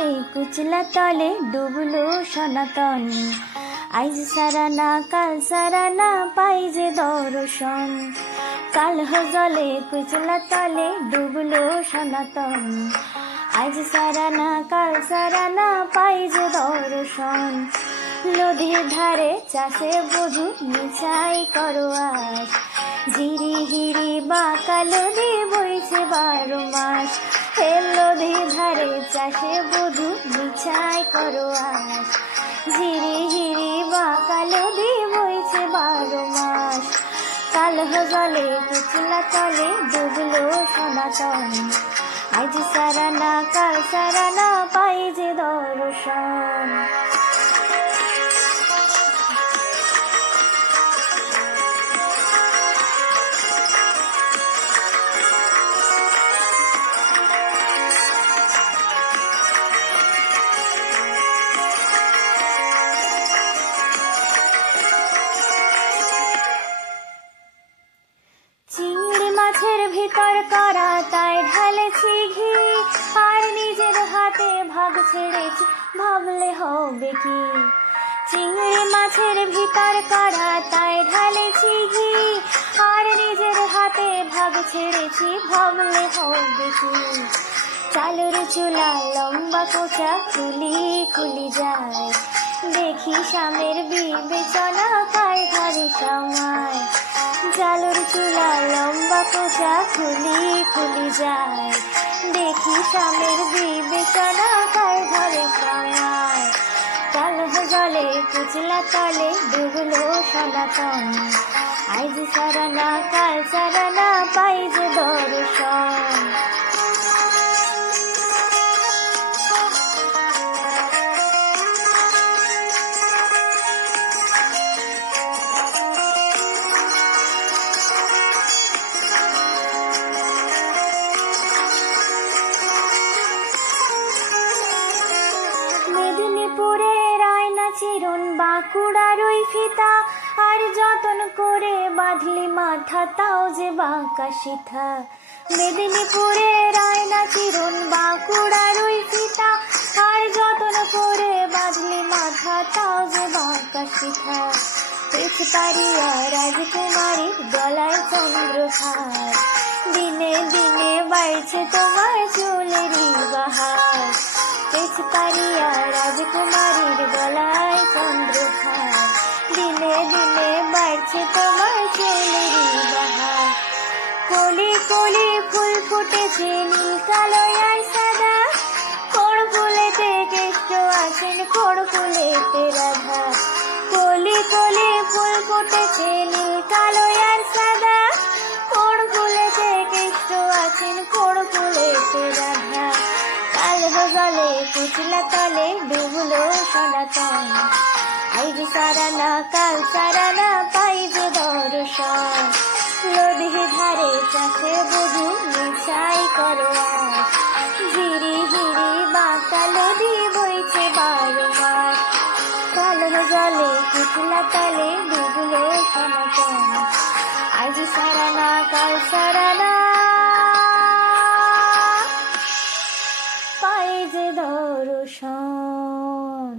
জলে কুচলা তলে ডুবলো সনাতন। আইজ সারানা কাল সারানা পাই যে দর্শন। কাল জলে কুচলা তলে ডুবলো সনাতন। আজ সারানা কাল সারানা পাই যে দর্শন। নদীর ধারে চাষে বধু মিছাই করো আস। ঝিরি হিরি বাঁকা নদী বইছে 12 মাস। হে নদীর ধারে চাষে বধু মিছাই করো আস। ঝিরি হিরি বাঁকা নদী বইছে 12 মাস। কাল জলে কুচলা তলে ডুবলো সনাতন। আজ সারানা কাল সারানা পাই যে দর্শন। চিংড়ি মাছের ভিতর করা তাই ঢালেছি ঘি। আর নিজের হাতে ভাগ ছেড়েছি ভাবলে হবে কি। চিংড়ি মাছের ভিতর করা তাই ঢালেছি ঘি। আর নিজের হাতে ভাগ ছেড়েছি ভাবলে হবে কি। চালের চুলা লম্বা কোচা খুলি খুলি যায়। দেখি স্বামীর বিবেচনা কার ঘরে সময়। চালের চুলা লম্বা কোচা খুলি খুলি যায়। দেখি স্বামীর বিবেচনা কার ঘরে সময়। কাল জলে কুচলা তলে ডুবলো সনাতন। আজ সারানা কাল সারানা পাই যে দর্শন। মেদিনীপুরের আয়না চিরুন বাঁকুড়ার ওই ফিতা। আর যতন করে বাঁধলি মাথা তাও যে বাঁকা সিথা। মেদিনীপুরের আয়না চিরুন বাঁকুড়ার ওই ফিতা। আর যতন করে বাঁধলি মাথা তাও যে বাঁকা সিথা। পেছ পারিয়া রাজকুমারীর গলায় চন্দ্রহার। দিনে দিনে বাড়ছে তোমার চুলেরই বাহার। পেছ পারিয়া রাজকুমারীর গলায় চন্দ্রহার। দিনে দিনে বাড়ছে তোমার চুলেরই বাহার। কলি কলি ফুল ফুটেছে নীল কালো আর সাদা। কোড় ফুলেতে কেষ্ট আছেন কোড় ফুলেতে রাধা। কলি কলি ফুল ফুটেছে নীল কালো আর সাদা। কোড় ফুলেতে কেষ্ট আছেন কোড় ফুলেতে রাধা। কাল জলে কুচলা তলে ডুবলো সনাতন। আজ সারানা কাল সারানা পাই যে দর্শন। নদীর ধারে চাষে বধু মিছাই করো আস। ঝিরি হিরি বাঁকা নদী বইছে 12 মাস। কাল জলে কুচলা তলে ডুবলো সনাতন। আজ সারানা কাল সারানা পাই যে দর্শন।